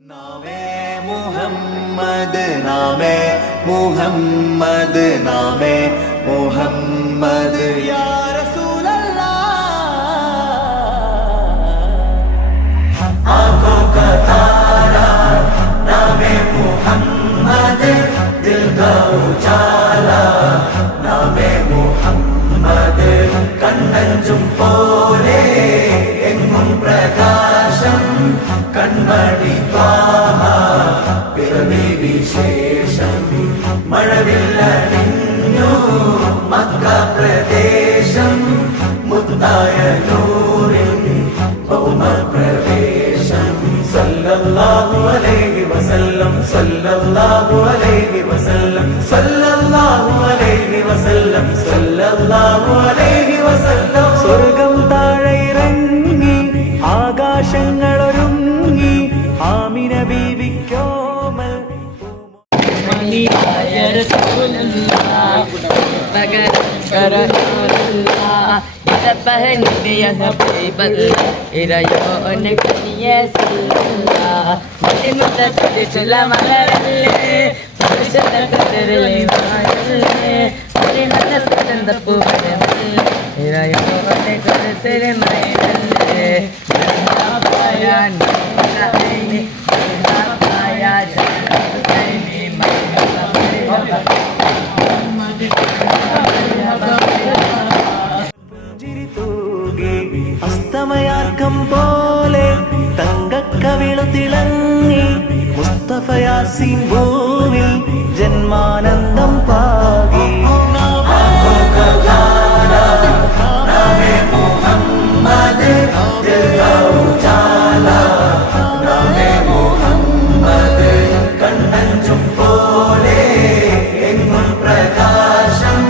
नामे मुहम्मद नामे मुहम्मद नामे मुहम्मद या रसूल अल्लाह। आंखों का तारा नामे मुहम्मद, दिल का उजाला नामे मुहम्मद, കണ്ണഞ്ചും പോലെ എങ്ങും പ്രകാശം കൺമണി ത്വാഹ പിറവി വിശേഷം മഴവില്ലണിഞ്ഞു മക്ക പ്രദേശം മുത്തായ നൂറിൻ ഭൗമ പ്രവേശം സല്ലല്ലാഹു അലൈഹി വസല്ലം സല്ലല്ലാഹു അലൈഹി വസല്ലം സല്ലല്ലാഹു അലൈഹി വസല്ലം സല്ലല്ലാഹു അലൈഹി വസല്ലം. സ്വർഗം താഴെ ഇറങ്ങി ആകാശങ്ങളൊരുങ്ങി ആമിന ബീവിക്കോമൽ അസ്തമയാർക്കം പോലെ തങ്കക്കവിളു തിളങ്ങി മുസ്തഫ യാസീൻ ഭൂവിൽ ജന്മാനന്ദം പാകി. കണ്ണഞ്ചും പോലെ എങ്ങും പ്രകാശം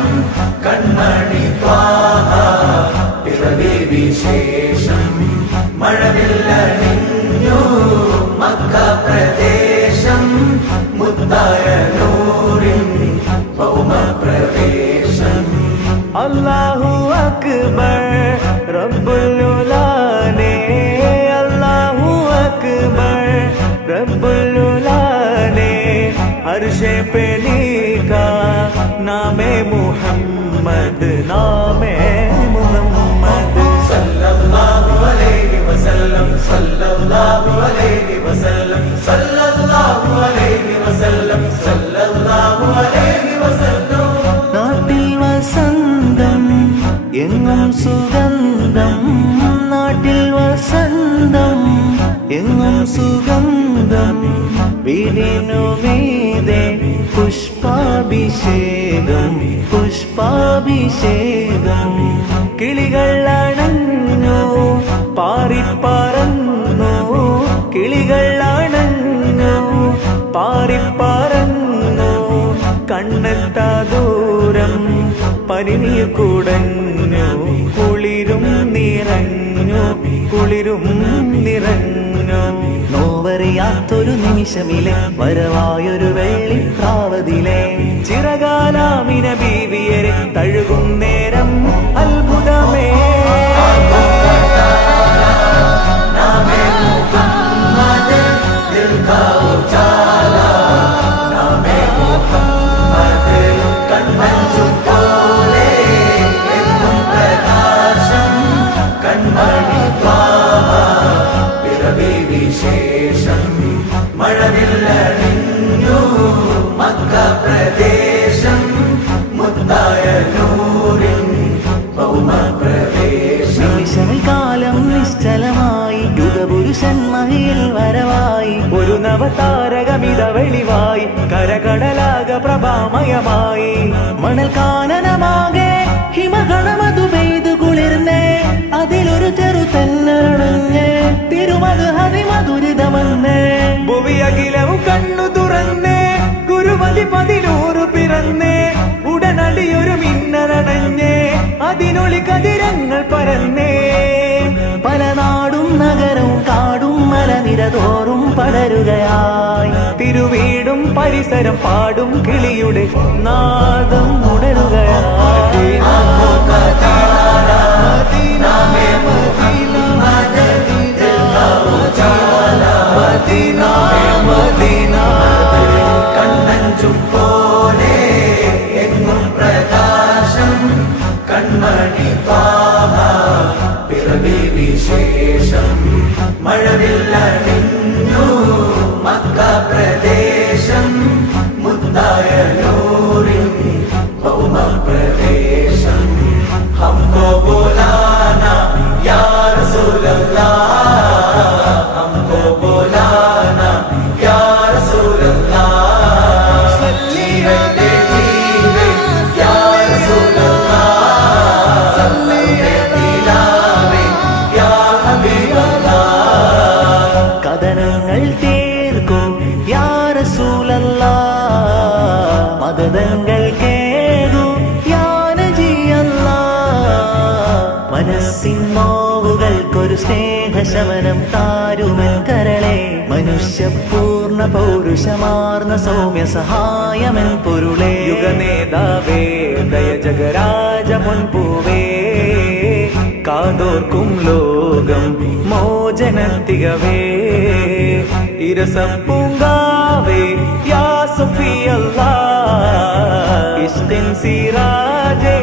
കൺമണി ത്വാഹ പിറവി വിശേഷം മഴവില്ലണിഞ്ഞു മക്ക പ്രദേശം മുത്തായ നൂറിൻ ഭൗമ പ്രവേശം. അല്ലാഹു അക്ബർ റബ്ബുൽ ഉലാനെ, അല്ലാഹു അക്ബർ റബ്ബുൽ ഉലാനെ, അർശേ पे लिखा नामे मुहम्मद नामे मुहम्मद सल्लल्लाहु अलैहि वसल्लम सल्लल्लाहु अलैहि वसल्लम सल्लल्लाहु अलैहि वसल्लम सल्लल्लाहु अलैहि वसल्लम. നാട്ടിൽ വസന്തം എങ്ങും സുഗന്ധം, നാട്ടിൽ വസന്തം എങ്ങും സുഗന്ധം, വീടിനു മീതെ പുഷ്പാഭിഷേകം പുഷ്പാഭിഷേകം. കിളികൾ അണഞ്ഞു പാറിപ്പറന്നു, കിളികൾ അണഞ്ഞു പാറിപ്പറന്നു, കണ്ണെത്താ ദൂരം പനിനീർ കുടഞ്ഞു, കുളിരും നിറഞ്ഞു കുളിരും നിറഞ്ഞു. നോവറിയാത്തൊരു നിമിഷമിലെ വരവായൊരു വെള്ളിപ്രാവതിലെ ചിറകാലാമിന ബീവിയരെ തഴുകും നേരം അത്ഭുതമേ. കണ്ണഞ്ചും പോലെ എങ്ങും പ്രകാശം കൺമണി ത്വാഹ പിറവി വിശേഷം മഴവില്ലണിഞ്ഞു മക്ക പ്രദേശം മുത്തായ നൂറിൻ ഭൗമ പ്രവേശം. കാലം നിശ്ചലമായി യുഗപുരുഷൻ മഹിയിൽ വരവായി, ഒരു നവതാരകമിത വെളിവായി കരകടലാക പ്രഭാമയമായി. മണൽ കാനനമാകെ ഹിമഗണമതു പെയ്തു കുളിർന്നേ, അതിലൊരു ചെറു തെന്നരണഞ്ഞ് തിരുമത് ഹരിമധുരിതമെന്ന്. ഭുവിയകിലവും കണ്ണു തുറന്നേ, ഗുരുമതി 11 പിറന്നേ, ഉടനടിയൊരു മിന്നലണഞ്ഞേ, അതിനൊളി കതിരങ്ങൾ പരന്നേ. പല നാടും നഗരവും കാടും മലനിരതോറും പടരുകയായി, തിരുവീടും പരിസരം പാടും കിളിയുടെ നാദം ഉണരുകയായി. മദീന മനസ്സിൻ നോവുകൾക്കൊരു സ്നേഹശമനം താരുമൻ കരളെ മനുഷ്യപൂർണ്ണ പൗരുഷമാർന്ന സൗമ്യ സഹായമൻ പൊരുളേ യുഗനേതാവേ ദയ ജഗരാജ പൊൻപൂവേ കാതോർക്കും ലോകം മോചനത്തികവേ ഇരസപ്പൂങ്കാവേ യാ സഫിയല്ലാ ഇഷ്കിൻ സിറാജേ